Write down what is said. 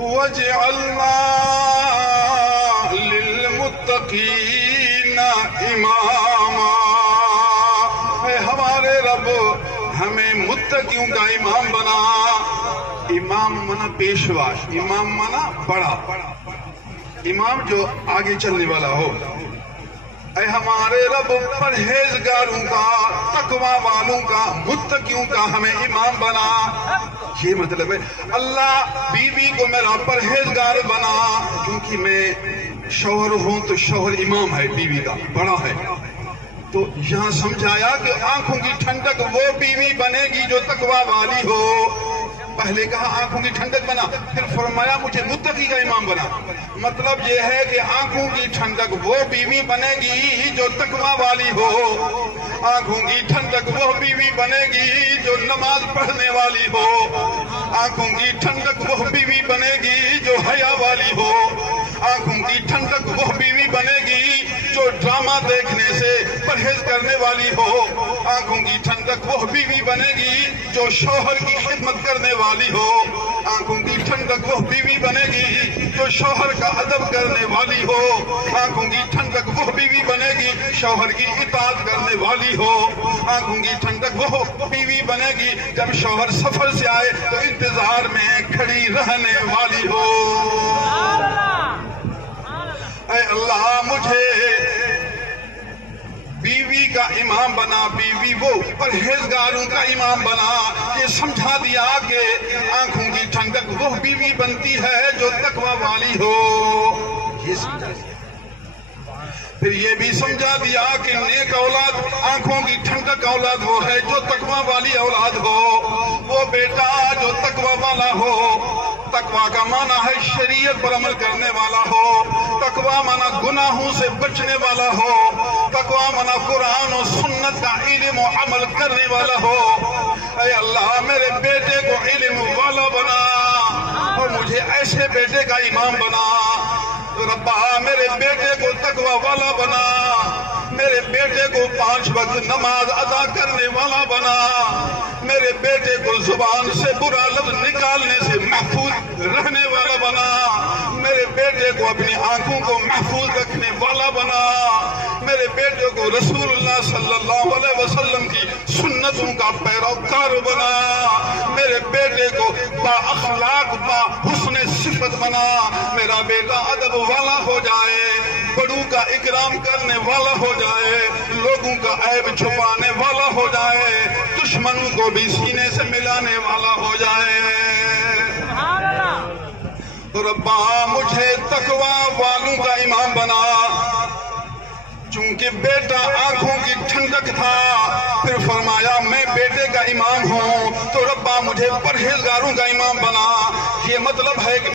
وَاجْعَلْنَا لِلْمُتَّقِينَ إِمَامًا، اے ہمارے رب ہمیں متقیوں کا امام بنا۔ امام منا پیشوا، امام منا بڑا، امام جو آگے چلنے والا ہو۔ اے ہمارے رب پرہیزگاروں کا، تقوی والوں کا، متقیوں کا ہمیں امام بنا۔ یہ مطلب ہے اللہ بیوی کو میرا پرہیزگار بنا، کیونکہ میں شوہر ہوں تو شوہر امام ہے، بیوی کا بڑا ہے۔ تو یہاں سمجھایا کہ آنکھوں کی ٹھنڈک وہ بیوی بنے گی جو تقوی والی ہو۔ پہلے کہا آنکھوں کی ٹھنڈک بنا، پھر فرمایا مجھے متقی کا امام بنا۔ مطلب یہ ہے کہ آنکھوں کی ٹھنڈک وہ بیوی بنے گی جو تقوی والی ہو، آنکھوں کی ٹھنڈک وہ بیوی بنے گی جو نماز پڑھنے والی ہو، آنکھوں کی ٹھنڈک وہ بیوی بنے گی جو حیا والی ہو، آنکھوں کی ٹھنڈک وہ بیوی بنے گی جو ڈرامہ دیکھنے سے پرہیز کرنے والی ہو، آنکھوں کی ٹھنڈک وہ بیوی بنے گی جو شوہر کی خدمت کرنے والی ہو، آنکھوں کی ٹھنڈک وہ بیوی بنے گی جو شوہر کا ادب کرنے والی ہو، آنکھوں کی ٹھنڈک وہ بیوی بنے گی شوہر کی اطاعت کرنے والی ہو، آنکھوں کی ٹھنڈک وہ بیوی بنے گی جب شوہر سفر سے آئے تو انتظار میں کھڑی رہنے والی ہو۔ اے اللہ مجھے بیوی کا امام بنا، بیوی وہ پرہیزگاروں کا امام بنا۔ یہ سمجھا دیا کہ آنکھوں کی ٹھنڈک وہ بیوی بنتی ہے جو تقوی والی ہو، یہ سمجھا دیا۔ پھر یہ بھی سمجھا دیا کہ نیک اولاد، آنکھوں کی ٹھنڈک اولاد وہ ہے جو تقوی والی اولاد ہو، وہ بیٹا جو تقوی والا ہو۔ تقوی کا معنی ہے شریعت پر عمل کرنے والا ہو، تقوی معنی گناہوں سے بچنے والا ہو، تقوی معنی قرآن و سنت کا علم و عمل کرنے والا ہو۔ اے اللہ میرے بیٹے کو علم والا بنا اور مجھے ایسے بیٹے کا امام بنا۔ ربا میرے بیٹے کو تقوی والا بنا، میرے بیٹے کو 5 وقت نماز ادا کرنے والا بنا، میرے بیٹے کو زبان سے برا لفظ نکالنے سے محفوظ رہنے والا بنا، میرے بیٹے کو اپنی آنکھوں کو محفوظ رکھنے والا بنا، میرے بیٹے کو رسول اللہ صلی اللہ علیہ وسلم کی سنتوں کا پیروکار بنا، میرے بیٹے کو با اخلاق با حسن صفت بنا، میرا بیٹا ادب والا ہو جائے، بڑوں کا اکرام کرنے والا ہو جائے، لوگوں کا عیب چھپانے والا ہو جائے، دشمنوں کو بھی سینے سے ملانے والا ہو جائے۔ ربا مجھے تقوی والوں کا امام بنا۔ چونکہ بیٹا آنکھوں کی ٹھنڈک تھا، پھر فرمایا میں بیٹے کا امام ہوں، تو ربا مجھے پرہیزگاروں کا امام بنا۔ یہ مطلب ہے کہ